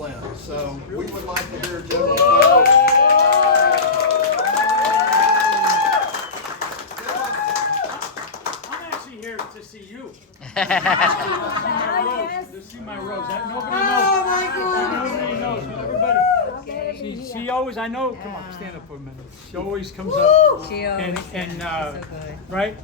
Flynn. So we would like to hear General Flynn. I'm actually here to see you. To see my rose. Nobody knows. Everybody. She always, I know, come on, stand up for a minute. She always comes up. She always right?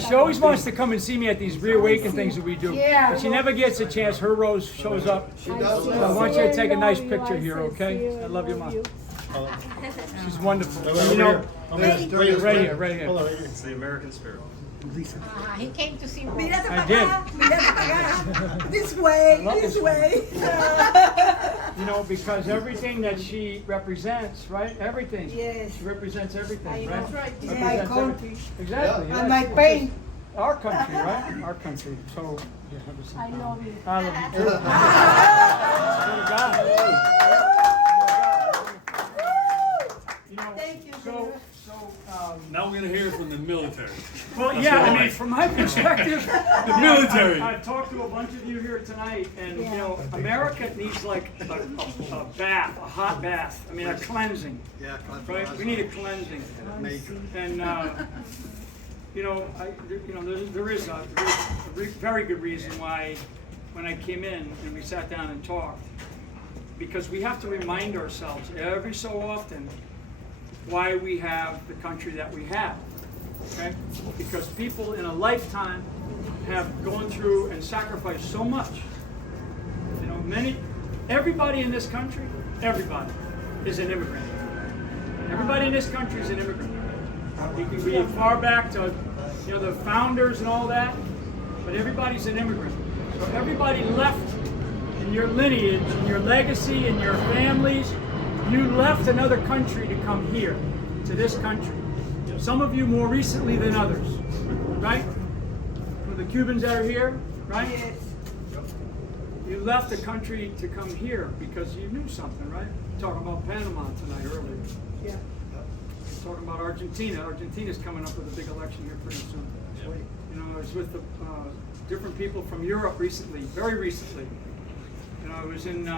She always wants to come and see me at these reawaken things that we do. But she never gets a chance. Her rose shows up. She does. So I want you to take a nice picture here, okay? I love you, Mom. She's wonderful. You know, right here. Hold on, it's the American spirit. He came to see Mira I did. This way. You know, because everything that she represents, right? Everything. Yes. She represents everything, I know. right? That's right. It's Represents my country. everything. Exactly. And yes. my It's pain. just our country, right? Our country. So, yeah, have a seat. I love you. I love you too. Swear to God. You know, Thank you, so, Now we're going to hear from the military. well, yeah, I mean, from my perspective, The military. I've talked to a bunch of you here tonight, and you know, America needs like a bath, a hot bath. I mean, a cleansing, Yeah, right? We need a cleansing, major. and you know, there is a very good reason why, when I came in and we sat down and talked, because we have to remind ourselves every so often why we have the country that we have, okay? Because people in a lifetime have gone through and sacrificed so much. You know, everybody in this country, everybody is an immigrant. Everybody in this country is an immigrant. You can be far back to, you know, the founders and all that, but everybody's an immigrant. So everybody left in your lineage, in your legacy, in your families. You left another country to come here, to this country. Some of you more recently than others, right? For the Cubans that are here, right? Yes. You left the country to come here because you knew something, right? Talking about Panama tonight earlier. Yeah. Talking about Argentina. Argentina's coming up with a big election here pretty soon. You know, I was with the, different people from Europe recently, very recently. You know, I was in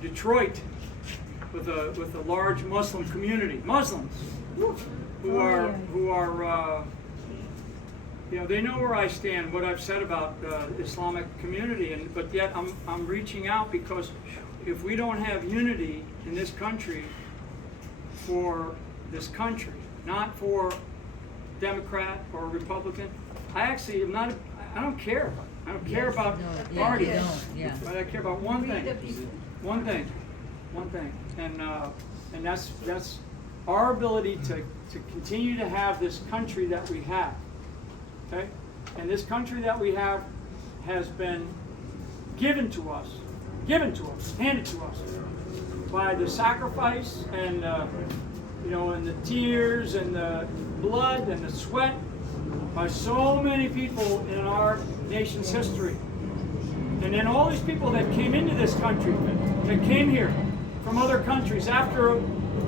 Detroit with a large Muslim community, Muslims, who are you know, they know where I stand, what I've said about the Islamic community, but yet I'm reaching out because if we don't have unity in this country for this country, not for Democrat or Republican, I actually am not. I don't care. I don't care about parties. But I care about one thing. One thing. And that's our ability to continue to have this country that we have. Okay? And this country that we have has been given to us, handed to us by the sacrifice and you know, and the tears and the blood and the sweat by so many people in our nation's history. And then all these people that came into this country, that came here from other countries after,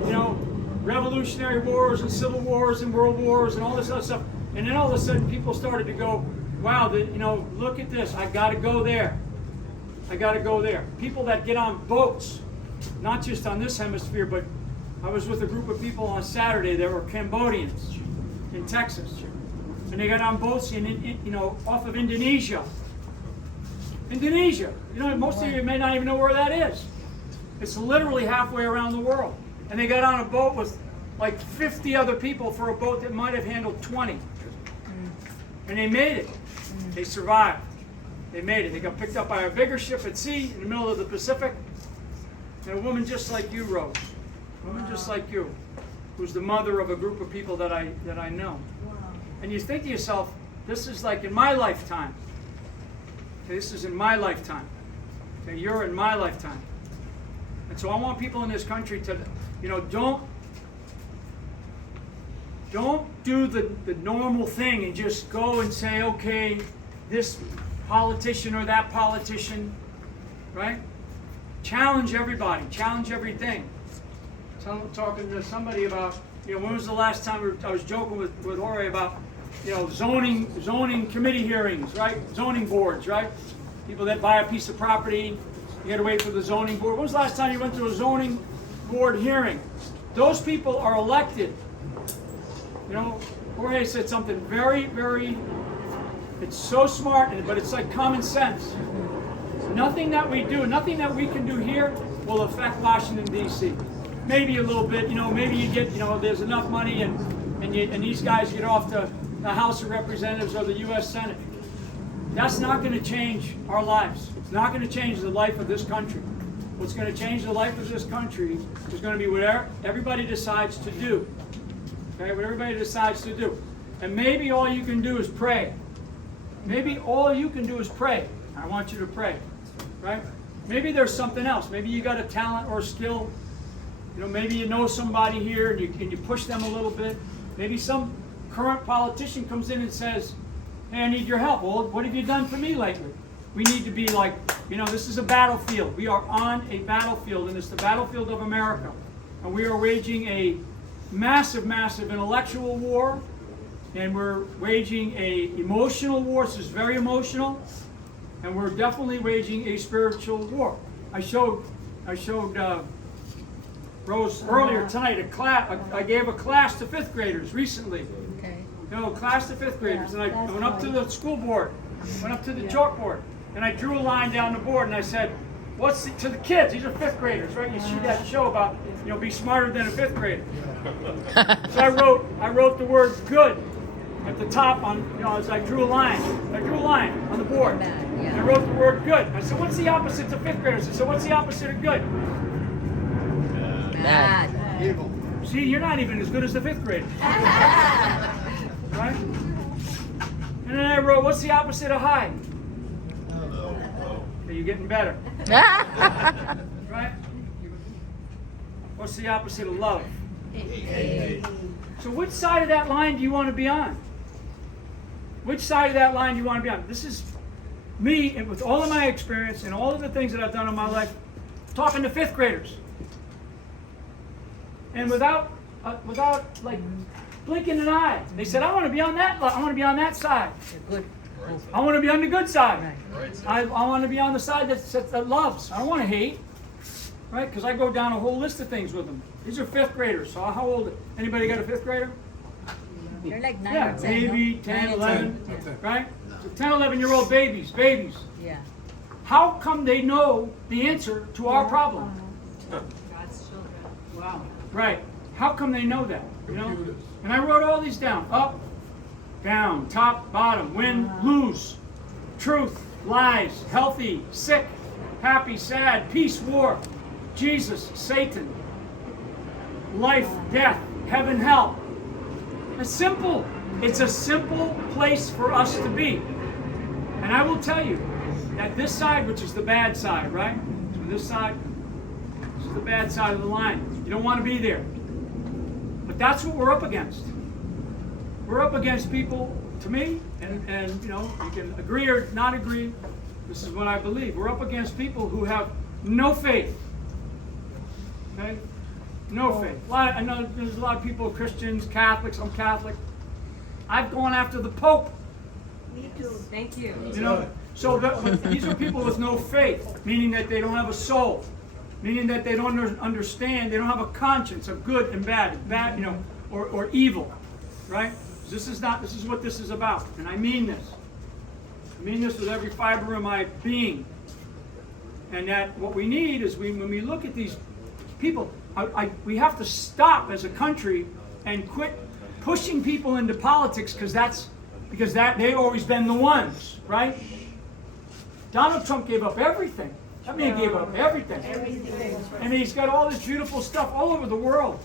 you know, revolutionary wars and civil wars and world wars and all this other stuff. And then all of a sudden people started to go, wow, you know, look at this, I gotta go there. I gotta go there. People that get on boats, not just on this hemisphere, but I was with a group of people on Saturday that were Cambodians in Texas. And they got on boats in you know, off of Indonesia. Indonesia. You know, most of you may not even know where that is. It's literally halfway around the world. And they got on a boat with like 50 other people for a boat that might have handled 20. And they made it. They survived. They made it. They got picked up by a bigger ship at sea in the middle of the Pacific. And a woman just like you, Rose. A woman just like you, who's the mother of a group of people that I know. And you think to yourself, this is like in my lifetime. Okay, this is in my lifetime. Okay, you're in my lifetime. And so I want people in this country to, you know, don't do the normal thing and just go and say, okay, this politician or that politician, right? Challenge everybody, challenge everything. Talking to somebody about, you know, when was the last time I was joking with Jorge about, you know, zoning committee hearings, right? Zoning boards, right? People that buy a piece of property You got to wait for the zoning board. When was the last time you went to a zoning board hearing? Those people are elected. You know, Jorge said something very, very, it's so smart, but it's like common sense. Nothing that we do, nothing that we can do here will affect Washington, D.C. Maybe a little bit, you know, maybe you get, you know, there's enough money and these guys get off to the House of Representatives or the U.S. Senate. That's not going to change our lives. It's not going to change the life of this country. What's going to change the life of this country is going to be whatever everybody decides to do. Okay, what everybody decides to do. And maybe all you can do is pray. Maybe all you can do is pray. I want you to pray. Right? Maybe there's something else. Maybe you got a talent or a skill. You know, maybe you know somebody here and you push them a little bit. Maybe some current politician comes in and says, hey, I need your help. Well, what have you done for me lately? We need to be like, you know, this is a battlefield. We are on a battlefield, and it's the battlefield of America. And we are waging a massive, massive intellectual war, and we're waging a emotional war. This is very emotional, and we're definitely waging a spiritual war. I showed Rose earlier tonight a class. I gave a class to 5th graders recently. Okay. You know, class to 5th graders, and I went up to the school board, went up to the chalkboard, and I drew a line down the board, and I said, to the kids, these are 5th graders, right? You see that show about, you know, be smarter than a 5th grader. So I wrote the word good at the top on, you know, as I drew a line on the board. And I wrote the word good. I said, what's the opposite to 5th graders? I said, what's the opposite of good? Bad. Evil. See, you're not even as good as the 5th graders. Right? And then I wrote, what's the opposite of high? Okay, you're getting better. Right? What's the opposite of love? So which side of that line do you want to be on? Which side of that line do you want to be on? This is me, and with all of my experience and all of the things that I've done in my life, talking to 5th graders. And without like blinking an eye, they said, I want to be on that. I want to be on that side. Good. I want to be on the good side. Right. I want to be on the side that loves. I don't want to hate, right? Because I go down a whole list of things with them. These are 5th graders. So how old? Anybody got a 5th grader? They're like 9 Yeah, or 10. maybe no? 10, 9 or 11, 10. right? So 10, 11-year-old babies. Yeah. How come they know the answer to our problem? God's children. Wow. Right. How come they know that? You know? And I wrote all these down. Up, down, top, bottom, win, lose, truth, lies, healthy, sick, happy, sad, peace, war, Jesus, Satan, life, death, heaven, hell. It's simple. It's a simple place for us to be. And I will tell you that this side, which is the bad side, right? So this is the bad side of the line. You don't want to be there. But that's what we're up against. We're up against people, to me, and you know, you can agree or not agree. This is what I believe. We're up against people who have no faith. Okay? No faith. I know there's a lot of people, Christians, Catholics. I'm Catholic. I've gone after the Pope. Me too. Thank you. You know, so these are people with no faith, meaning that they don't have a soul, meaning that they don't understand, they don't have a conscience of good and bad, you know, or evil, right? This is what this is about, and I mean this. I mean this with every fiber of my being. And that what we need is when we look at these people, we have to stop as a country and quit pushing people into politics because they've always been the ones, right? Donald Trump gave up everything. That man gave up everything. And he's got all this beautiful stuff all over the world.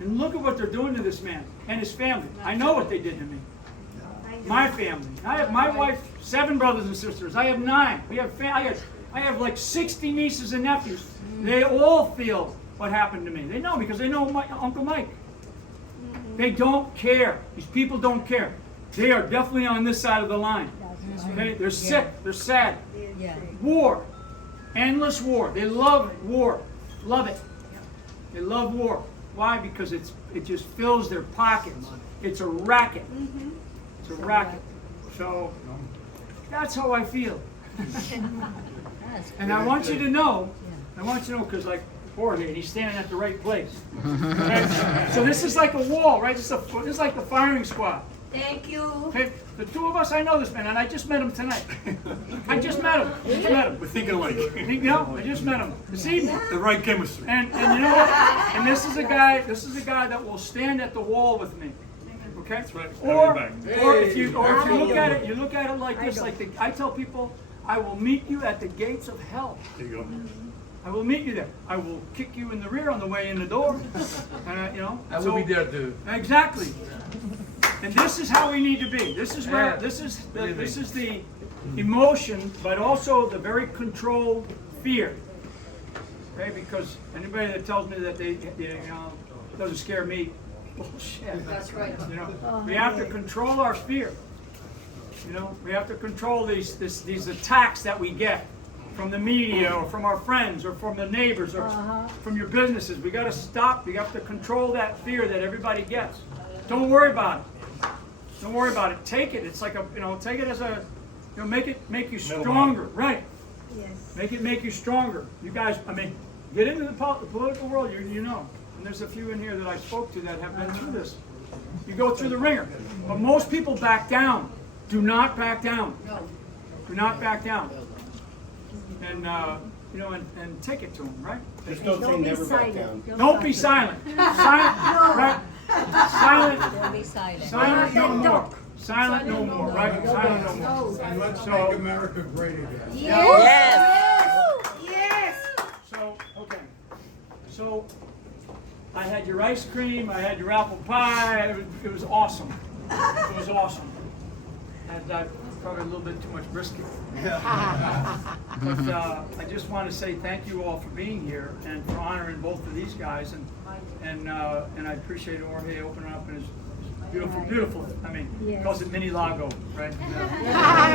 And look at what they're doing to this man and his family. I know what they did to me. My family. I have my wife, 7 brothers and sisters. I have 9. I have like 60 nieces and nephews. They all feel what happened to me. They know because they know Uncle Mike. They don't care. These people don't care. They are definitely on this side of the line. Okay? They're sick. They're sad. Yeah. War. Endless war. They love war. Love it. They love war. Why? Because it just fills their pockets. It's a racket. It's a racket. So that's how I feel. Yes. And I want you to know, because like Jorge, he's standing at the right place. Okay? So this is like a wall, right? This is like the firing squad. Thank you. Okay? The two of us, I know this man, and I just met him tonight. I just met him. We're thinking alike. You know, I just met him this evening. The right chemistry. And you know what? And this is a guy that will stand at the wall with me. Okay? That's right. Or Have your back. if you look at it, like this, I tell people, I will meet you at the gates of hell. There you go. I will meet you there. I will kick you in the rear on the way in the door. And you know. I will be there too. Exactly. And this is how we need to be. This is where this is the emotion, but also the very controlled fear. Okay, because anybody that tells me that doesn't scare me, bullshit. That's right. You know, we have to control our fear. You know, we have to control these attacks that we get from the media or from our friends or from the neighbors or from your businesses. We got to stop. We have to control that fear that everybody gets. Don't worry about it. Don't worry about it. Take it. It's like take it as a, make you stronger. Right. Yes. Make you stronger. You guys, get into the political world. You know, and there's a few in here that I spoke to that have been through this. You go through the ringer, but most people back down. Do not back down. Do not back down. And and take it to them, right? Just don't say never back down. Don't be silent. Silent, right? Silent. Don't be silent. Silent no more. Silent no more, right? Silent no more. And let's So- make America great again. Yes. So, okay. So, I had your ice cream, I had your apple pie, it was awesome. It was awesome. And probably a little bit too much brisket. But I just want to say thank you all for being here and for honoring both of these guys. And I appreciate Jorge opening up and his beautiful. He calls it Mini Lago, right?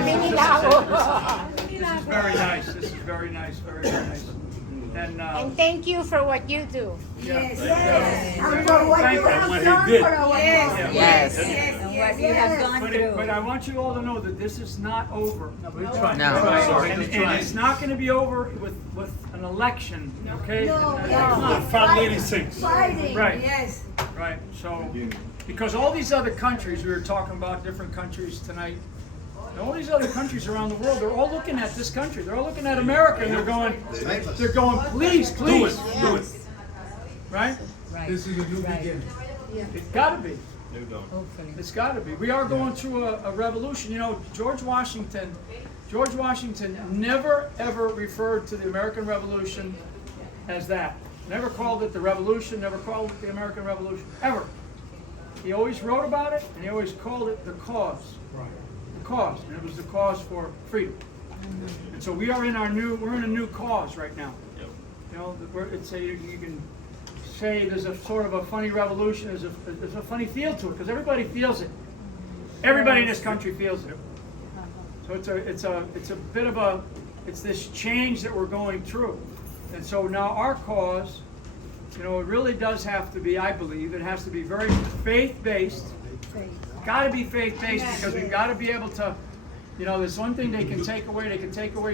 Mini Lago. This is very nice. This is very nice. Very, very nice. And thank you for what you do. Yes. And for what you have done for our Yes. And what you have gone through. But I want you all to know that this is not over. We're trying. No. And it's not going to be over with an election, okay? The fat lady sings. Fighting. Right. Yes. Right. So, because all these other countries, we were talking about different countries tonight. And all these other countries around the world, they're all looking at this country. They're all looking at America, and they're going, please, please, Do it. right? Right. This is a new beginning. It's got to be. Hopefully. It's got to be. We are going through a revolution. You know, George Washington never ever referred to the American Revolution as that. Never called it the Revolution. Never called it the American Revolution ever. He always wrote about it, and he always called it the cause. Right. The cause, and it was the cause for freedom. And so we're in a new cause right now. You know, you can say there's a sort of a funny revolution. There's a funny feel to it because everybody feels it. Everybody in this country feels it. So it's this change that we're going through. And so now our cause, it really does have to be, I believe, it has to be very faith-based. Got to be faith-based because we've got to be able to, there's one thing they can take away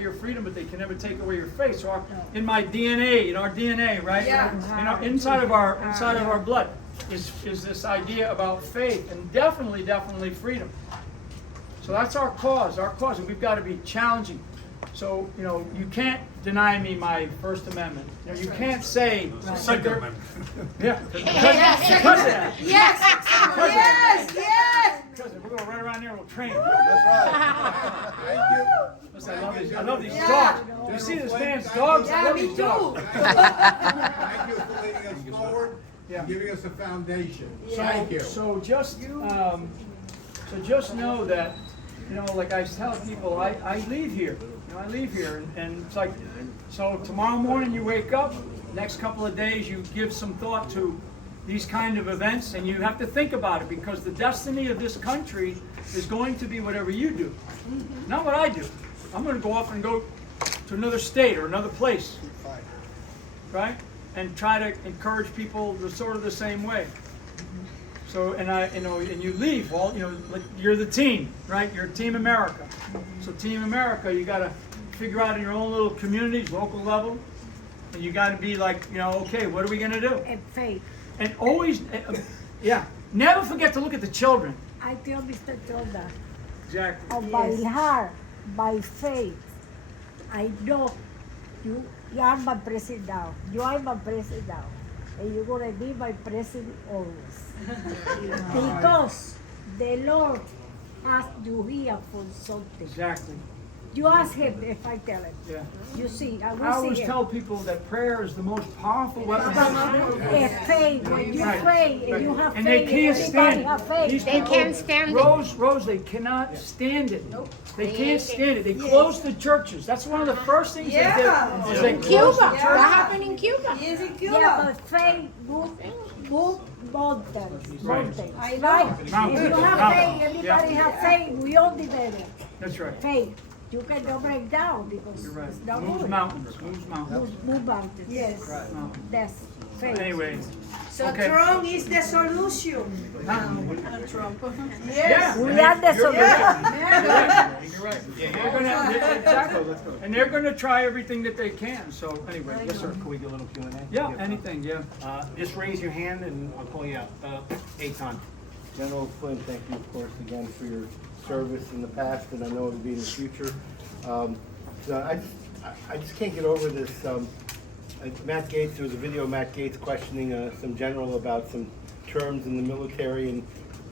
your freedom, but they can never take away your faith. So in my DNA, in our DNA, right? Yeah. Inside of our blood is this idea about faith and definitely freedom. So that's our cause, and we've got to be challenging. So, you can't deny me my First Amendment. You can't say... Second Amendment. Yeah, because of that. Yes. Because we're going right around there and we'll train. That's right. Thank you. Listen, I love these dogs. Do you see this man's dogs? I love these dogs. Thank you for leading us forward and giving us a foundation. Thank you. So just know that, like I tell people, I leave here. I leave here, and it's like, so tomorrow morning you wake up, next couple of days you give some thought to these kind of events, and you have to think about it, because the destiny of this country is going to be whatever you do, not what I do. I'm going to go off and go to another state or another place, right? And try to encourage people sort of the same way. So, and you leave, well, you're the team, right? You're Team America. So Team America, you gotta figure out in your own little communities, local level, and you gotta be like, okay, what are we gonna do? And faith. And always, never forget to look at the children. I tell Mr. Childa, Exactly. by heart, by faith, I know you are my president now. You are my president now. And you're gonna be my president always. Because the Lord asked you here for something. Exactly. You ask him if I tell him. Yeah. You see, I will I always see him. tell people that prayer is the most powerful weapon. Faith, when you pray and you have And they faith, can't everybody stand have it. faith. These They people- can't stand it. Rose, they cannot stand it. They can't stand it. They closed the churches. That's one of the first things they did. Is they closed Cuba. the What churches. happened in Cuba? Yeah, but faith move mountains. Right. Mountains. I know. Right? If Mountains. you have Mountains. faith, everybody have faith. We all develop That's right. faith. You cannot break down because You're right. it's not Moves moving. mountains. Moves mountains. Move mountains. Yes. Mountains. That's faith. Anyway. So Okay. Trump is the solution. Yeah. We are the solution. You're right. They're gonna, exactly. And they're gonna try everything that they can. So anyway, yes, sir. Can we get a little Q&A? Yeah, anything, yeah. Just raise your hand and I'll call you out. Eitan. General Flynn, thank you, of course, again for your service in the past, and I know it'll be in the future. So I just can't get over this. Matt Gaetz, there was a video of Matt Gaetz questioning some general about some terms in the military and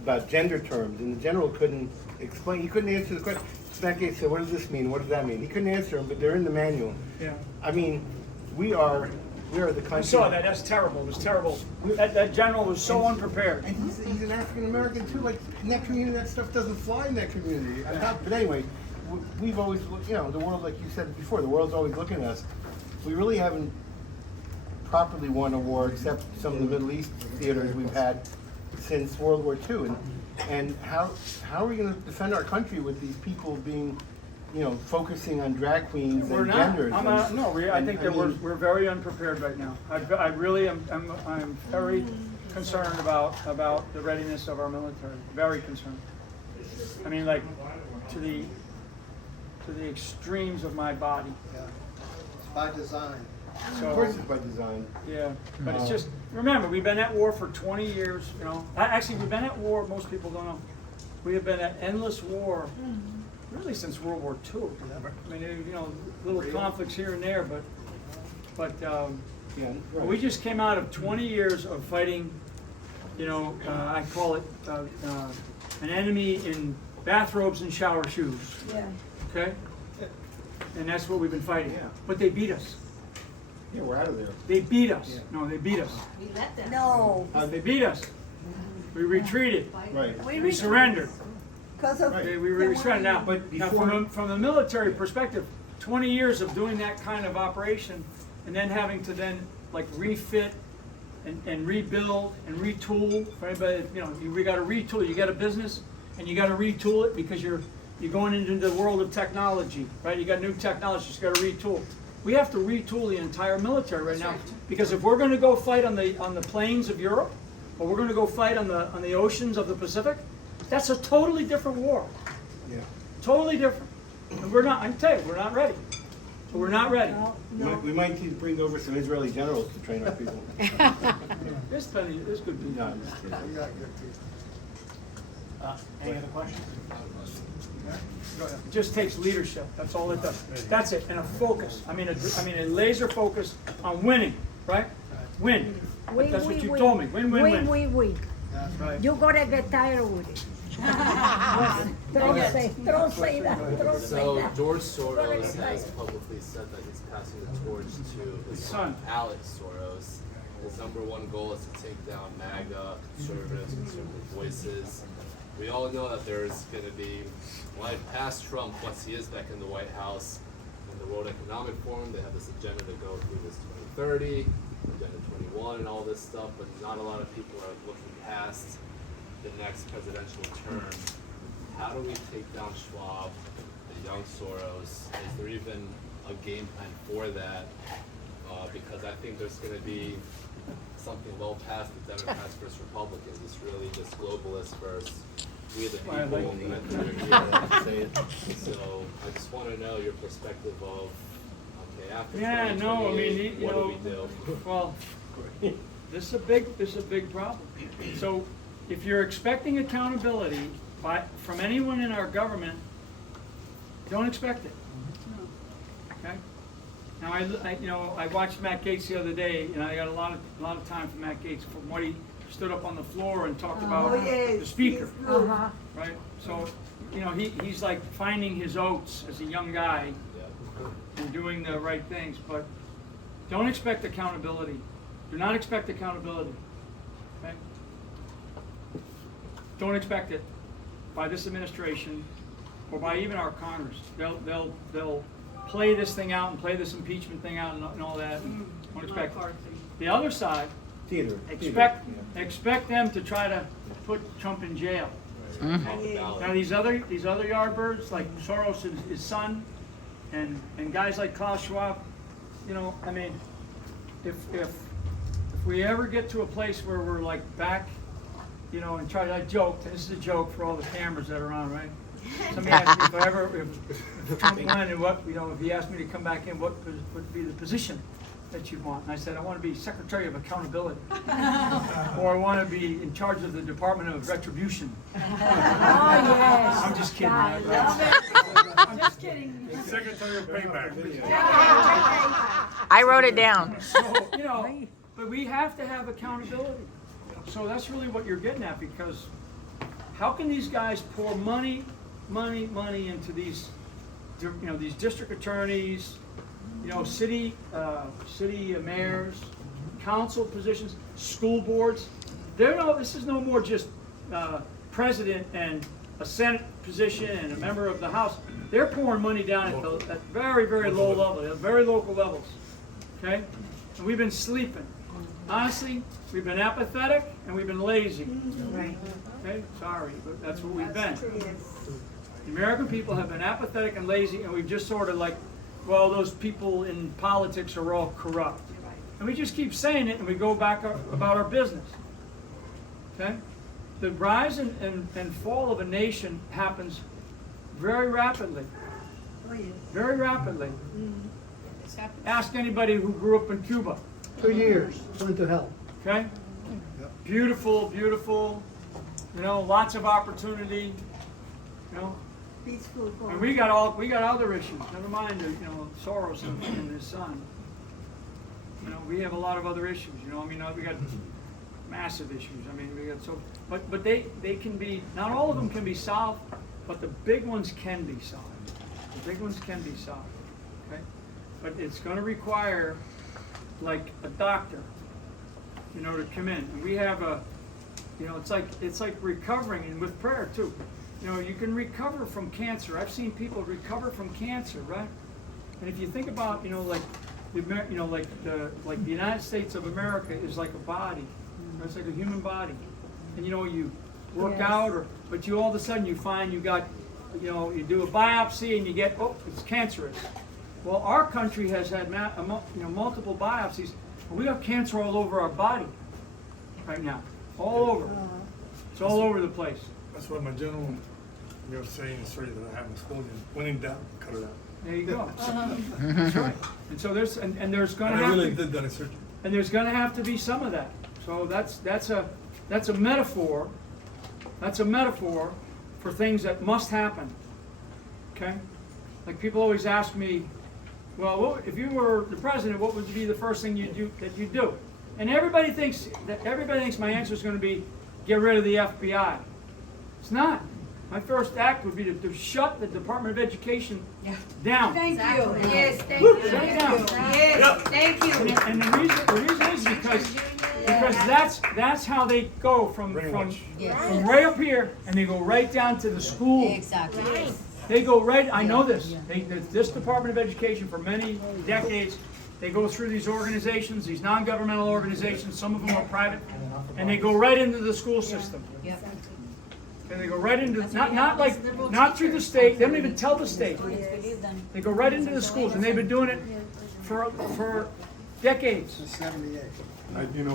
about gender terms, and the general couldn't explain. He couldn't answer the question. Matt Gaetz said, "What does this mean? What does that mean?" He couldn't answer them, but they're in the manual. Yeah. I mean, we are the country. I saw that. That's terrible. It was terrible. That general was so unprepared. And he's an African American too. Like in that community, that stuff doesn't fly in that community. But anyway, we've always, the world, like you said before, the world's always looking at us. We really haven't properly won a war, except some of the Middle East theaters we've had since World War II. And how are we going to defend our country with these people being, focusing on drag queens We're and not. genders? I think that we're very unprepared right now. I really am. I'm very concerned about the readiness of our military. Very concerned. I mean, like to the extremes of my body. It's by design. So, Of course, it's by design. yeah, but it's just, remember, we've been at war for 20 years, Actually, we've been at war, most people don't know. We have been at endless war, really since World War II. I mean, little conflicts here and there, but Yeah, we just came out of 20 years of fighting, I call it an enemy in bathrobes and shower shoes, Yeah. okay? And that's what we've been fighting. Yeah. But they beat us. Yeah, we're out of there. They beat us. No, they beat us. We let them. No. They beat us. We retreated. Right. We surrendered. Because of. We surrendered. Now, But now before- from the military perspective, 20 years of doing that kind of operation, and then having to refit and rebuild and retool. For anybody, we got to retool. You got a business, and you got to retool it because you're going into the world of technology, right? You got new technology. You got to retool. We have to retool the entire military right now because if we're going to go fight on the plains of Europe, or we're going to go fight on the oceans of the Pacific, that's a totally different war. Yeah. Totally different. And we're not. I can tell you, we're not ready. So we're not ready. We might need to bring over some Israeli generals to train our people. There's plenty. There's good people. No, I'm just kidding. We got good people. Any other questions? It just takes leadership. That's all it does. That's it. And a focus. I mean, a laser focus on winning. Right? Win. Win, That's what win, you win. told me. Win, win, win. Win. That's right. You're gonna get tired with it. Don't say that. So George Soros has publicly said that he's passing the torch to his son, Alex Soros. His #1 goal is to take down MAGA, conservatives, conservative voices. We all know that there's going to be life past Trump once he is back in the White House. In the World Economic Forum, they have this agenda to go through this 2030, Agenda 21, and all this stuff, but not a lot of people are looking past the next presidential term. How do we take down Schwab, the young Soros? Is there even a game plan for that? Because I think there's going to be something well past the Democrats versus Republicans. It's really just globalists versus we the people, Well, I like and I think you're here to say it. So I just want to know your perspective of, okay, after Yeah, no, I mean, 2028, you what know, do we do? well, this is a big problem. So if you're expecting accountability from anyone in our government, don't expect it. Okay? Now, I watched Matt Gaetz the other day, and I got a lot of time for Matt Gaetz from what he stood up on the floor and talked about the speaker, Uh-huh. right? So, he's like finding his oats as a young guy and doing the right things, but don't expect accountability. Do not expect accountability. Okay? Don't expect it by this administration or by even our Congress. They'll play this thing out and play this impeachment thing out and all that. And don't expect it. The other side, Theater. expect them to try to put Trump in jail. On the ballot. Now these other yardbirds like Soros and his son, and guys like Klaus Schwab, I mean, if we ever get to a place where we're like back, and try to, I joked, and this is a joke for all the cameras that are on, right? Somebody asked me if Trump won and what, if he asked me to come back in, what would be the position that you'd want? And I said, I want to be Secretary of Accountability. Or I want to be in charge of the Department of Retribution. Oh, yes. I'm just kidding. Just kidding. Secretary of Payback. I wrote it down. So, but we have to have accountability. So that's really what you're getting at, because how can these guys pour money into these, these district attorneys, city mayors, council positions, school boards? This is no more just president and a Senate position and a member of the House. They're pouring money down at very, very low level, at very local levels. Okay? And we've been sleeping. Honestly, we've been apathetic and we've been lazy. Right. Okay? Sorry, but that's what we've been. The American people have been apathetic and lazy, and we've just sort of like, well, those people in politics are all corrupt. And we just keep saying it, and we go back about our business. Okay? The rise and fall of a nation happens very rapidly. Very rapidly. Ask anybody who grew up in Cuba. 2 years, went to hell. Okay? Beautiful, lots of opportunity, Peaceful. And we got other issues. Never mind, Soros and his son. We have a lot of other issues. We got massive issues. But they can be. Not all of them can be solved, but the big ones can be solved. The big ones can be solved. Okay, but it's going to require like a doctor, to come in. And we have it's like recovering, and with prayer too. You can recover from cancer. I've seen people recover from cancer, right? And if you think about, like the United States of America is like a body. It's like a human body. And you work out, but you all of a sudden you find you got, you do a biopsy and you get, it's cancerous. Well, our country has had multiple biopsies, and we have cancer all over our body right now, all over. It's all over the place. That's what my general, saying sorry that I haven't spoken. When in doubt, cut it out. There you go. That's right. And so there's going to have really to, did that in surgery. and there's going to have to be some of that. So that's a metaphor. That's a metaphor for things that must happen. Okay? Like people always ask me, well, if you were the president, what would be the first thing you'd do? And everybody thinks my answer is going to be get rid of the FBI. It's not. My first act would be to shut the Department of Education down. Thank you. Yes, thank Woo, you. shut it down. Yes, thank you. And the reason is because that's how they go from right up here, and they go right down to the school. Exactly. They go right. I know this. This Department of Education for many decades, they go through these organizations, these non-governmental organizations. Some of them are private, and they go right into the school system. Yep. And they go right into not through the state. They don't even tell the state. They go right into the schools, and they've been doing it for decades. Since '78.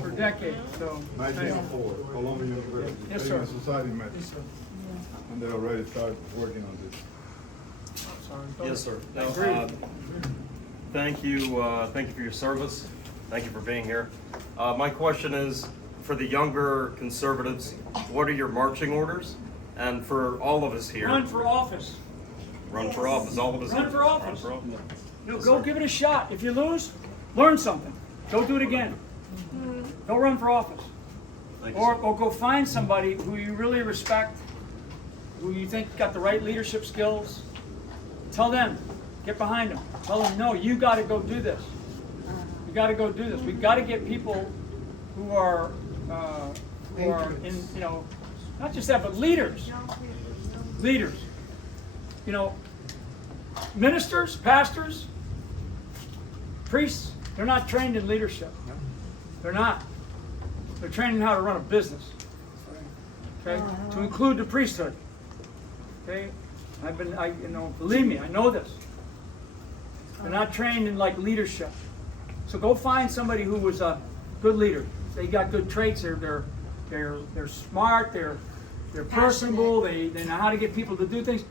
For decades. So. 1904, Columbia University. Yes, sir. Society met. that already started working on this. Yes, sir. No, Agreed. thank you for your service. Thank you for being here. My question is, for the younger conservatives, what are your marching orders? And for all of us here, Run for office. run for office, all of us Run here. for office. Run for office. Yes, Go sir. give it a shot. If you lose, learn something. Go do it again. Go run for office. Thank you, Or sir. go find somebody who you really respect, who you think got the right leadership skills. Tell them, get behind them. Tell them, no, you got to go do this. You got to go do this. We've got to get people who are in, you know, not just that, but leaders. Leaders. You know, ministers, pastors, priests, they're not trained in leadership. They're not. They're trained in how to run a business. Okay? To include the priesthood. Okay? Believe me, I know this. They're not trained in like leadership. So go find somebody who was a good leader. They got good traits. They're smart. They're personable. They know how to get people to do things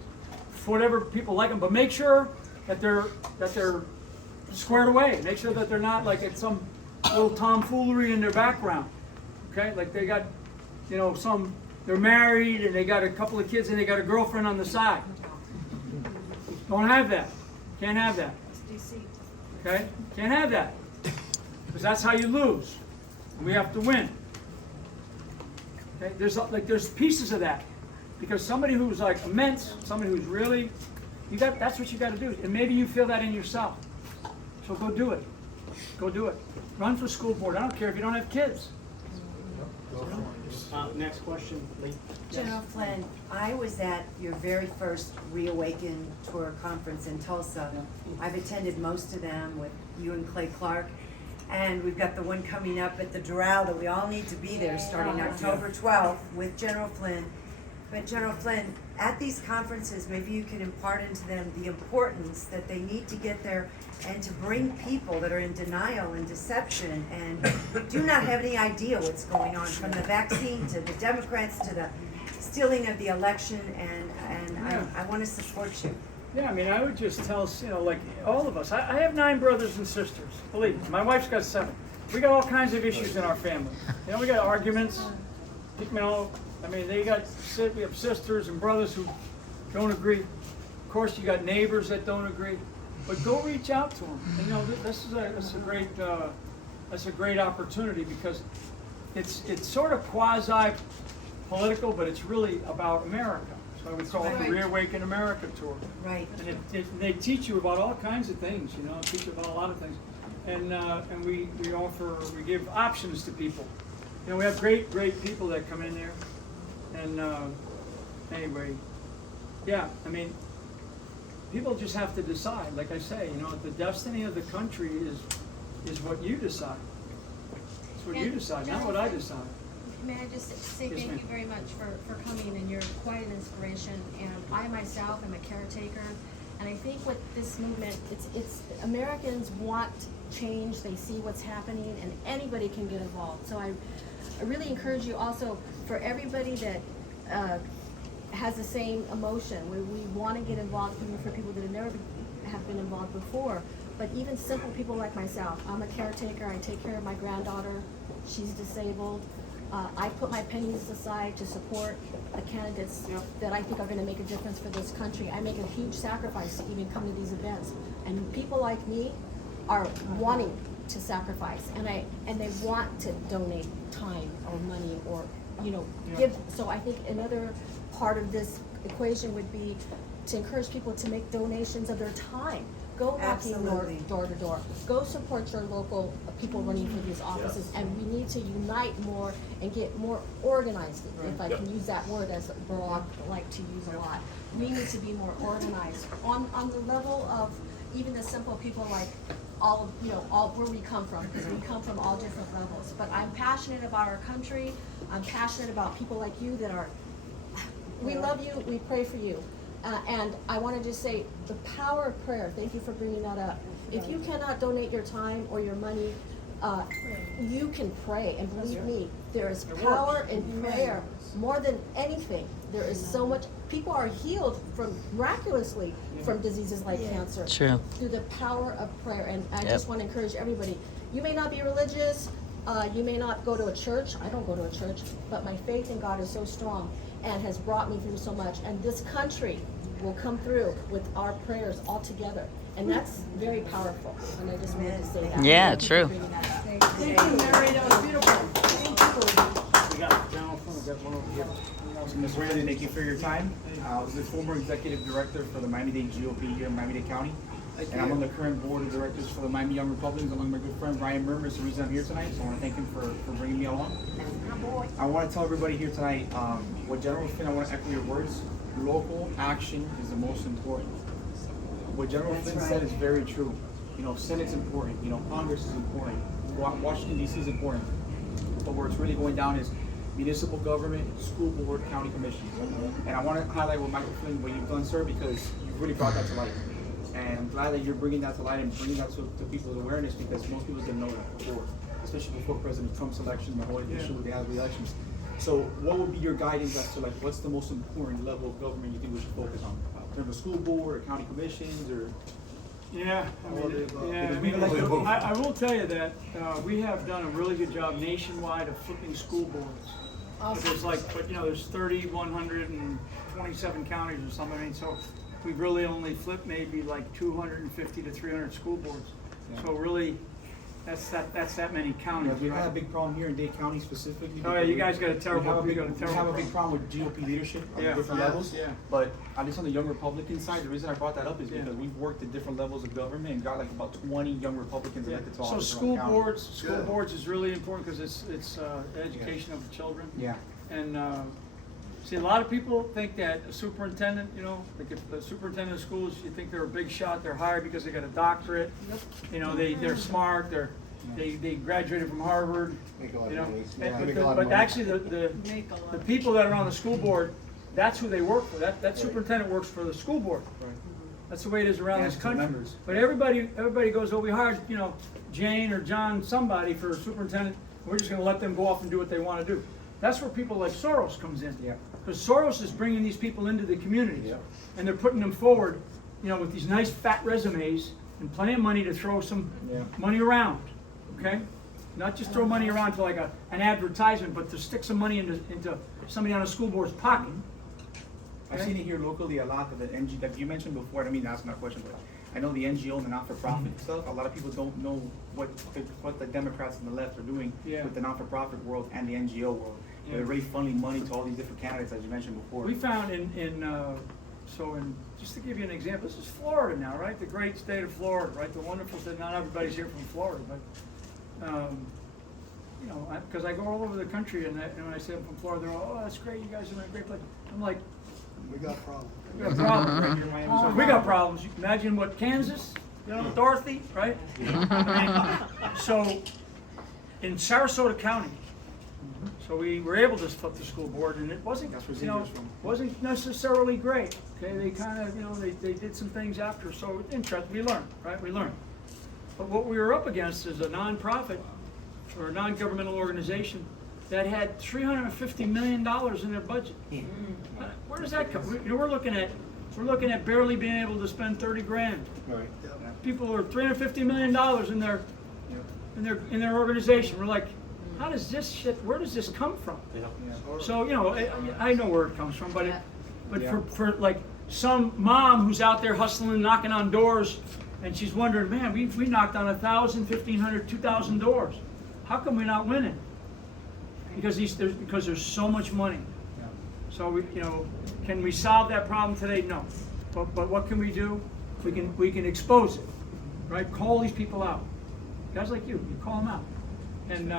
for whatever people like them. But make sure that they're squared away. Make sure that they're not like at some little tomfoolery in their background. Okay, like they got, you know, they're married and they got a couple of kids and they got a girlfriend on the side. Don't have that. Can't have that. Okay? Can't have that. Because that's how you lose. We have to win. Okay? There's pieces of that. Because somebody who's like immense, somebody who's really, that's what you got to do. And maybe you feel that in yourself. So go do it. Go do it. Run for school board. I don't care if you don't have kids. Next question, Lee. General Flynn, I was at your very first Reawaken Tour conference in Tulsa. I've attended most of them with you and Clay Clark. And we've got the one coming up at the Doral that we all need to be there starting October 12th with General Flynn. But General Flynn, at these conferences, maybe you can impart into them the importance that they need to get there and to bring people that are in denial and deception and do not have any idea what's going on, from the vaccine to the Democrats to the stealing of the election, and I want to support you. Yeah, I mean, I would just tell, you know, like all of us. I have 9 brothers and sisters. Believe me, my wife's got 7. We got all kinds of issues in our family. You know, we got arguments. You know, I mean, we have sisters and brothers who don't agree. Of course, you got neighbors that don't agree. But go reach out to them. And, you know, that's a great opportunity, because it's sort of quasi-political, but it's really about America. So I would call it the Reawaken America Tour. Right. And they teach you about all kinds of things. You know, teach you about a lot of things. And we give options to people. You know, we have great people that come in there. And anyway, yeah, I mean, people just have to decide. Like I say, you know, the destiny of the country is what you decide. It's what you decide, not what I decide. May I just say Yes, thank ma'am. you very much for coming, and you're quite an inspiration. And I myself am a caretaker, and I think with this movement, it's Americans want change. They see what's happening, and anybody can get involved. So I really encourage you also, for everybody that has the same emotion, where we want to get involved, even for people that have been involved before. But even simple people like myself, I'm a caretaker. I take care of my granddaughter. She's disabled. I put my pennies aside to support the candidates that I think are going to make a difference for this country. I make a huge sacrifice to even come to these events, and people like me are wanting to sacrifice, and they want to donate time or money or give. So I think another part of this equation would be to encourage people to make donations of their time. Go knocking door to door. Go support your local people running for these offices, and we need to unite more and get more organized, if I can use that word as Barack like to use a lot. We need to be more organized on the level of even the simple people like all where we come from, because we come from all different levels. But I'm passionate about our country. I'm passionate about people like you that are, we love you, we pray for you. And I want to just say the power of prayer. Thank you for bringing that up. If you cannot donate your time or your money, you can pray, and believe me, there is power in prayer more than anything. There is so much. People are healed miraculously from diseases like cancer. True. Through the power of prayer. And I just want to encourage everybody. You may not be religious. You may not go to a church. I don't go to a church, but my faith in God is so strong and has brought me through so much. And this country will come through with our prayers all together. And that's very powerful. And I just wanted to say that. Yeah, true. Thank you, Mary, that was beautiful. Thank you. We got General Flynn, we got one over here. So Ms. Randy, thank you for your time. I was the former executive director for the Miami-Dade GOP here in Miami-Dade County. And I'm on the current board of directors for the Miami Young Republicans, along with my good friend Ryan Murmur. Is the reason I'm here tonight, so I want to thank him for bringing me along. I want to tell everybody here tonight, what General Flynn, I want to echo your words, local action is the most important. What General Flynn said is very true. You know, Senate's important, you know, Congress is important, Washington DC is important. But where it's really going down is municipal government, school board, county commissions. And I want to highlight what Michael Flynn, what you've done, sir, because you've really brought that to light. And I'm glad that you're bringing that to light and bringing that to people's awareness, because most people didn't know that before, especially before President Trump's election, the whole issue with the elections. So what would be your guidance as to like what's the most important level of government you think we should focus on? In terms of school board or county commissions or? Yeah, I will tell you that we have done a really good job nationwide of flipping school boards. There's there's 3,127 counties or something. I mean, so we've really only flipped maybe like 250 to 300 school boards. Yeah. So really, that's that many counties. Yeah, we've had a big problem here in Dade County specifically. Oh yeah, you guys got a terrible. We have a big problem with GOP leadership on different levels. Yeah. But at least on the Young Republican side, the reason I brought that up is because we've worked at different levels of government and got like about 20 Young Republicans elected to office. So school boards is really important because it's education of the children. Yeah. And see, a lot of people think that a superintendent, you know, like if the superintendent of schools, you think they're a big shot, they're hired because they got a doctorate. You know, they're smart, they graduated from Harvard. You know, but actually the people that are on the school board, that's who they work for. That superintendent works for the school board. That's the way it is around this country. But everybody goes, oh, we hired, you know, Jane or John somebody for a superintendent. We're just going to let them go off and do what they want to do. That's where people like Soros comes in. Because Soros is bringing these people into the communities, and they're putting them forward, you know, with these nice fat resumes and plenty of money to throw some money around. Okay, not just throw money around to like an advertisement, but to stick some money into somebody on a school board's pocket. I've seen it here locally a lot. That NGO that you mentioned before. I didn't mean to ask my question, but I know the NGO and the not-for-profit stuff. A lot of people don't know what the Democrats and the left are doing with the not-for-profit world and the NGO world. They're really funneling money to all these different candidates, as you mentioned before. We found just to give you an example, this is Florida now, right? The great state of Florida, right? The wonderful state. Not everybody's here from Florida, but you know, because I go all over the country, and when I say I'm from Florida, they're all, oh, that's great, you guys are in a great place. I'm like, we got problems. We got problems right here in Miami. So we got problems. You can imagine what Kansas, you know, Dorothy, right? So in Sarasota County, so we were able to flip the school board, and it wasn't, you know, wasn't necessarily great. Okay, they kind of, you know, they did some things after. So interesting, we learned, right? We learned. But what we were up against is a nonprofit or a non-governmental organization that had $350 million in their budget. Where does that come? You know, we're looking at barely being able to spend 30 grand. Right. People are $350 million in their organization. We're like, how does this shit? Where does this come from? So you know, I know where it comes from, but for like some mom who's out there hustling, knocking on doors, and she's wondering, man, we knocked on 1,000, 1,500, 2,000 doors. How come we're not winning? Because there's so much money. So can we solve that problem today? No. But what can we do? We can expose it, right? Call these people out. Guys like you call them out. And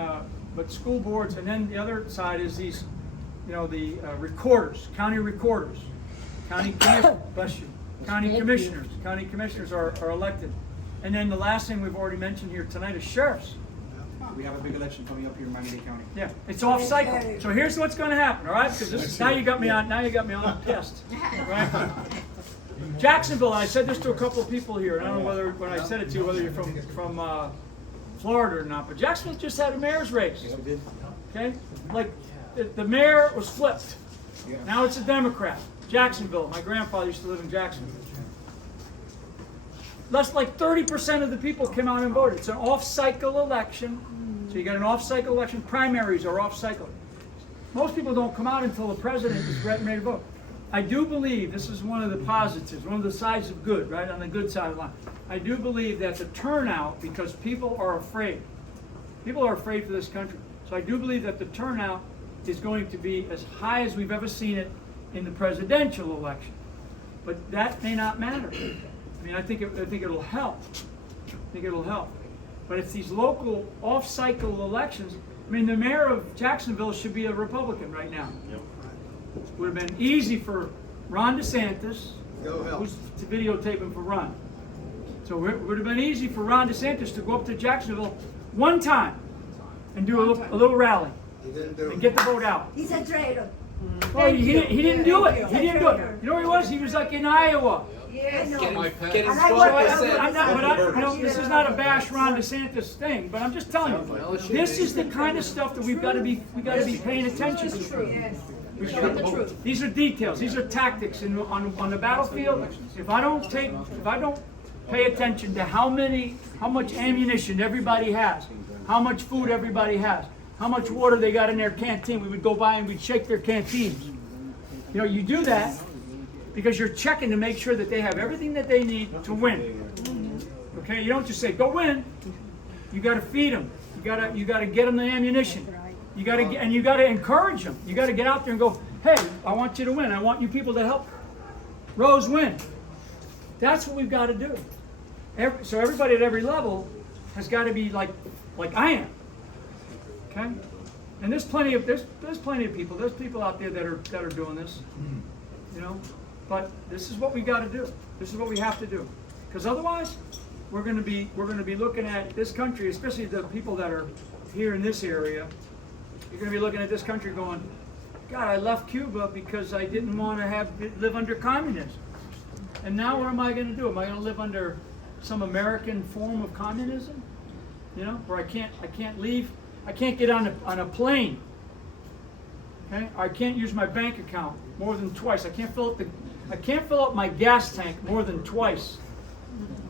but school boards, and then the other side is these, the recorders, county recorders, county bless you, county commissioners. County commissioners are elected. And then the last thing we've already mentioned here tonight is sheriffs. We have a big election coming up here in Miami-Dade County. Yeah, it's off cycle. So here's what's going to happen, all right? Because now you got me on pissed, right? Jacksonville. I said this to a couple of people here. And I don't know when I said it to you, whether you're from Florida or not, but Jacksonville just had a mayor's race. Okay? Like, the mayor was flipped. Now it's a Democrat. Jacksonville, my grandfather used to live in Jacksonville. Less like 30% of the people came out and voted. It's an off-cycle election. So you got an off-cycle election. Primaries are off-cycle. Most people don't come out until the president is ready to vote. I do believe, this is one of the positives, one of the sides of good, right, on the good side of the line. I do believe that the turnout, because people are afraid for this country. So I do believe that the turnout is going to be as high as we've ever seen it in the presidential election. But that may not matter. I mean, I think it'll help. I think it'll help. But it's these local off-cycle elections. I mean, the mayor of Jacksonville should be a Republican right now. Yep. It would have been easy for Ron DeSantis, who's to videotape him for Ron. So it would have been easy for Ron DeSantis to go up to Jacksonville one time and do a little rally and get the vote out. He's a traitor. Well, he didn't do it. He didn't do it. You know where he was? He was like in Iowa. Yes. This is not a bash Ron DeSantis thing, but I'm just telling you, this is the kind of stuff that we got to be paying attention to. These are details. These are tactics on the battlefield. If I don't pay attention to how much ammunition everybody has, how much food everybody has, how much water they got in their canteen, we would go by and we'd shake their canteens. You know, you do that because you're checking to make sure that they have everything that they need to win. Okay, you don't just say go win. You got to feed them. You got to get them the ammunition. You got to encourage them. You got to get out there and go, hey, I want you to win. I want you people to help Rose win. That's what we've got to do. So everybody at every level has got to be like I am. Okay, and there's plenty of people. There's people out there that are doing this. You know. But this is what we got to do. This is what we have to do, because otherwise, we're going to be looking at this country, especially the people that are here in this area. You're going to be looking at this country going, God, I left Cuba because I didn't want to live under communism, and now what am I going to do? Am I going to live under some American form of communism? You know, where I can't leave, I can't get on a plane. Okay, I can't use my bank account more than twice. I can't fill up my gas tank more than twice,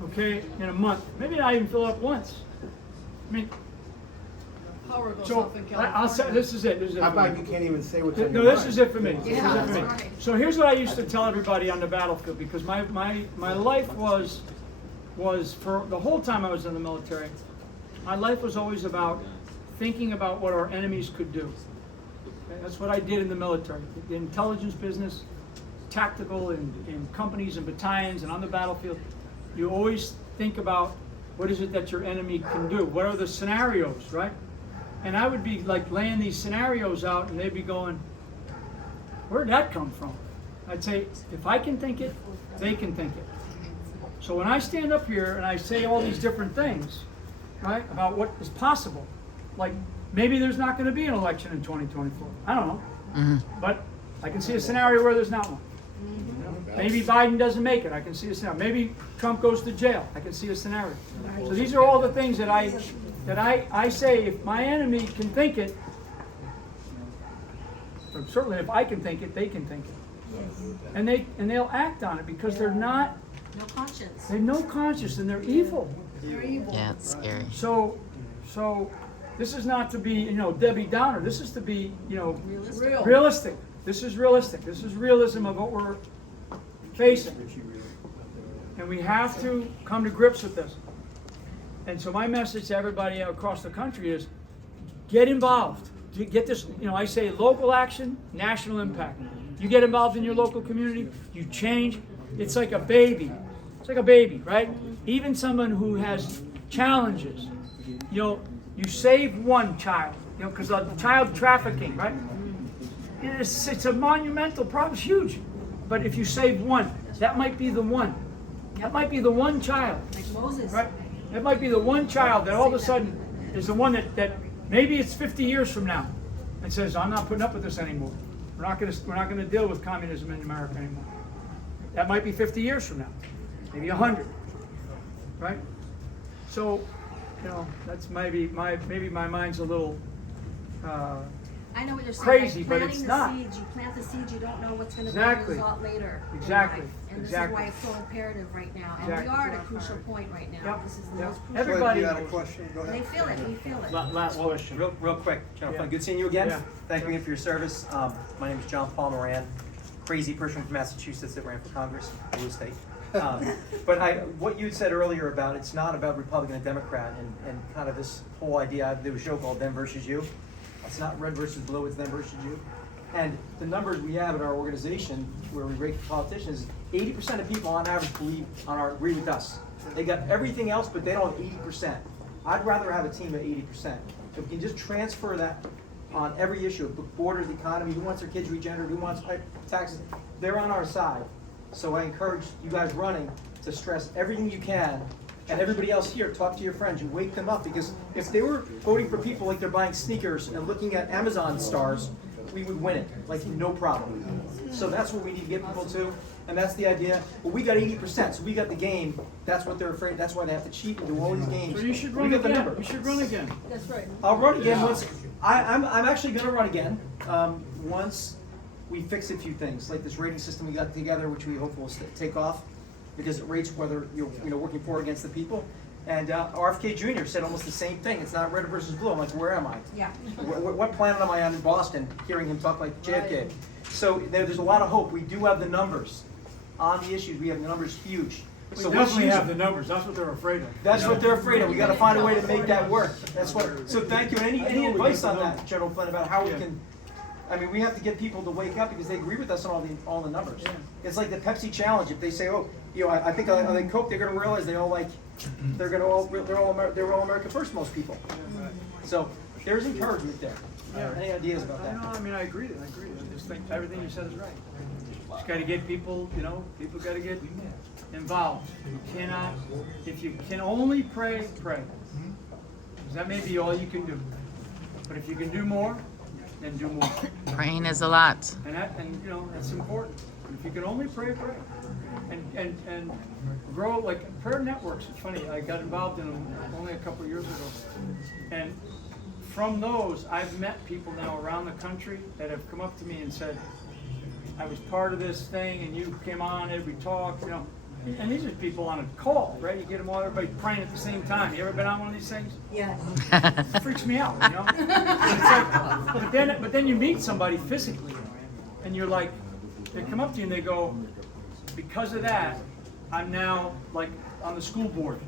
okay, in a month. Maybe not even fill it up once. I mean, Power goes so off in I'll say, this is it. How about you can't even say what's in No, your this mind? is it for me. This Yeah, is it for me. that's right. So here's what I used to tell everybody on the battlefield, because my life was for the whole time I was in the military, my life was always about thinking about what our enemies could do. Okay, that's what I did in the military. The intelligence business, tactical in companies and battalions and on the battlefield. You always think about what is it that your enemy can do? What are the scenarios, right? And I would be like laying these scenarios out and they'd be going, where'd that come from? I'd say, if I can think it, they can think it. So when I stand up here and I say all these different things, right, about what is possible, like maybe there's not going to be an election in 2024. I don't know. But I can see a scenario where there's not one. Maybe Biden doesn't make it. I can see a scenario. Maybe Trump goes to jail. I can see a scenario. So these are all the things that I say, if my enemy can think it, or certainly if I can think it, they can think it. And they'll act on it because they're not. No conscience. They have no conscience and they're evil. They're evil. Yeah, it's scary. So this is not to be, Debbie Downer. This is to be, realistic. This is realistic. This is realism of what we're facing. And we have to come to grips with this. And so my message to everybody across the country is get involved. Get this, I say local action, national impact. You get involved in your local community, you change. It's like a baby. It's like a baby, right? Even someone who has challenges, you save one child, because of child trafficking, right? It's a monumental problem. It's huge. But if you save one, that might be the one. That might be the one child. Like Moses. Right? That might be the one child that all of a sudden is the one that maybe it's 50 years from now and says, I'm not putting up with this anymore. We're not going to deal with communism in America anymore. That might be 50 years from now. Maybe 100. Right? So that's maybe my mind's a little, I know what you're saying. crazy, like but it's planting not. the seeds, you plant the seeds, you don't know what's gonna be Exactly. the result later. in Exactly. life. And this Exactly. is why it's so imperative right now. And Exactly. we are at a crucial point right now. Yep. This is the Yep. most crucial. Everybody You had a knows. question, go They ahead. feel it, we feel it. Last question. Real quick, General Yeah. Flynn, good seeing you again. Yeah. Thank you again for your service. My name is John Paul Moran, crazy person from Massachusetts that ran for Congress, blue state. But what you said earlier about it's not about Republican and Democrat and kind of this whole idea, there was a show called Them versus You. It's not red versus blue, it's them versus you. And the numbers we have in our organization where we rate politicians, 80% of people on average agree with us. They got everything else, but they don't have 80%. I'd rather have a team of 80%. If we can just transfer that on every issue, borders, the economy, who wants their kids regenerated, who wants taxes, they're on our side. So I encourage you guys running to stress everything you can, and everybody else here, talk to your friends, you wake them up, because if they were voting for people like they're buying sneakers and looking at Amazon stars, we would win it, like no problem. So that's what we need to get people to, and that's the idea. But we got 80%, so we got the game. That's what they're afraid, that's why they have to cheat and do all these games. So you should We run got the again. number. You should run again. That's right. I'll run again once, I'm actually gonna run again, once we fix a few things, like this rating system we got together, which we hope will take off, because it rates whether you're working for or against the people. And RFK Jr. said almost the same thing, it's not red versus blue. I'm like, where am I? Yeah. What planet am I on in Boston, hearing him talk like JFK? So there's a lot of hope. We do have the numbers on the issues, we have the numbers huge. We So let's definitely use have it. the numbers, that's what they're afraid of. That's what they're afraid of. We gotta find a way to make that work. That's what, so thank you. Any advice on that, General Flynn, about how we can, I mean, we have to get people to wake up because they agree with us on all the numbers. Yeah. It's like the Pepsi challenge. If they say, oh, I think are they Coke, they're gonna realize they're all America first, most people. So there's encouragement there. Any ideas about that? I mean, I agree. I just think everything you said is right. Just gotta get people, people gotta get involved. You cannot, if you can only pray, pray. 'Cause that may be all you can do. But if you can do more, then do more. Praying is a lot. And that's important. If you can only pray, pray. And grow, like prayer networks. It's funny, I got involved in them only a couple of years ago. And from those, I've met people now around the country that have come up to me and said, I was part of this thing and you came on it, we talked, And these are people on a call, right? You get them all, everybody praying at the same time. You ever been on one of these things? Yes. It freaks me out, It's like, but then you meet somebody physically, and you're like, they come up to you and they go, because of that, I'm now like on the school board,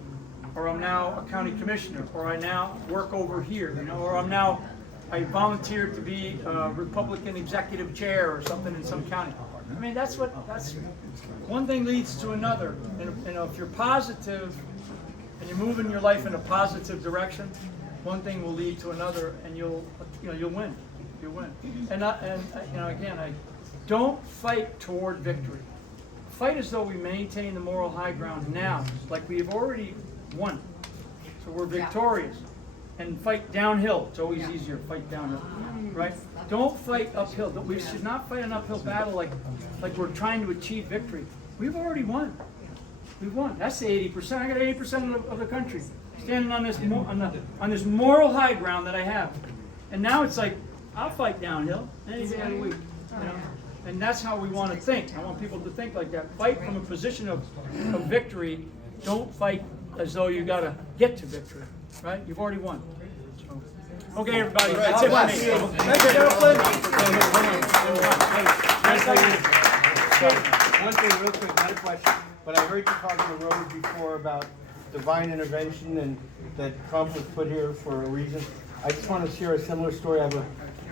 or I'm now a county commissioner, or I now work over here, or I volunteered to be a Republican executive chair or something in some county. I mean, that's one thing leads to another, and if you're positive and you're moving your life in a positive direction, one thing will lead to another, and you'll win. You'll win. And again, I don't fight toward victory. Fight as though we maintain the moral high ground now, like we have already won. So we're victorious. And fight downhill. It's always easier to fight downhill, right? Don't fight uphill. We should not fight an uphill battle like we're trying to achieve victory. We've already won. We've won. That's the 80%. I got 80% of the country standing on this moral high ground that I have. And now it's like, I'll fight downhill any day of the week. And that's how we want to think. I want people to think like that. Fight from a position of victory. Don't fight as though you got to get to victory. Right? You've already won. So, okay, everybody. That's it for me. Thank you, General Flynn. One thing real quick, not a question, but I heard you talking to Rose before about divine intervention and that Trump was put here for a reason. I just want to share a similar story. I have a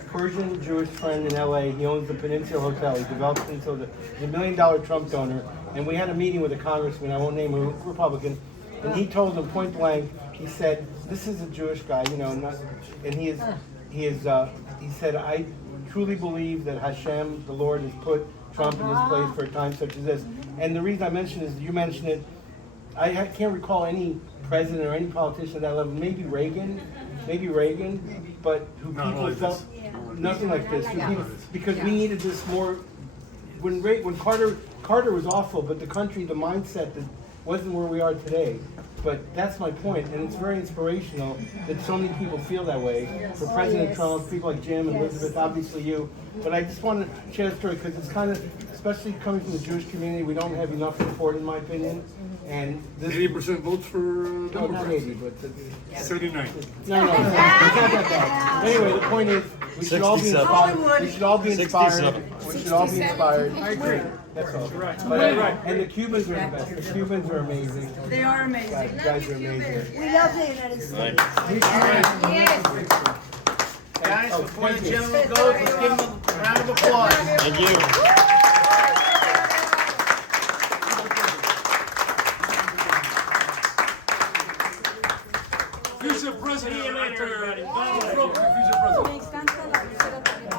Persian Jewish friend in LA. He owns the Peninsula Hotel. He developed Peninsula. He's $1 million Trump donor. And we had a meeting with a congressman, I won't name him, a Republican, and he told him point blank, he said, this is a Jewish guy, and he said, I truly believe that Hashem, the Lord, has put Trump in this place for a time such as this. And the reason I mention is, you mentioned it, I can't recall any president or any politician at that level, maybe Reagan, but who people felt, nothing like this, because we needed this more, when Carter was awful, but the country, the mindset that wasn't where we are today. but that's my point, and it's very inspirational that so many people feel that way. For President Trump, people like Jim and Elizabeth, obviously you. But I just want to share the story because it's kind of, especially coming from the Jewish community, we don't have enough support, in my opinion. And this 80% votes for no, not Democrats. 80, but 39. no, it's not that bad. But anyway, the point is, we should all be inspired. We should all be inspired. We should all be inspired. I agree. That's all. Right. But, Right. and the Cubans are the best. The Cubans are amazing. They are amazing. Guys are amazing. We love the United States. Guys, before the thank you. general goes, let's give him a round of applause. Thank you. Future President. Me encanta la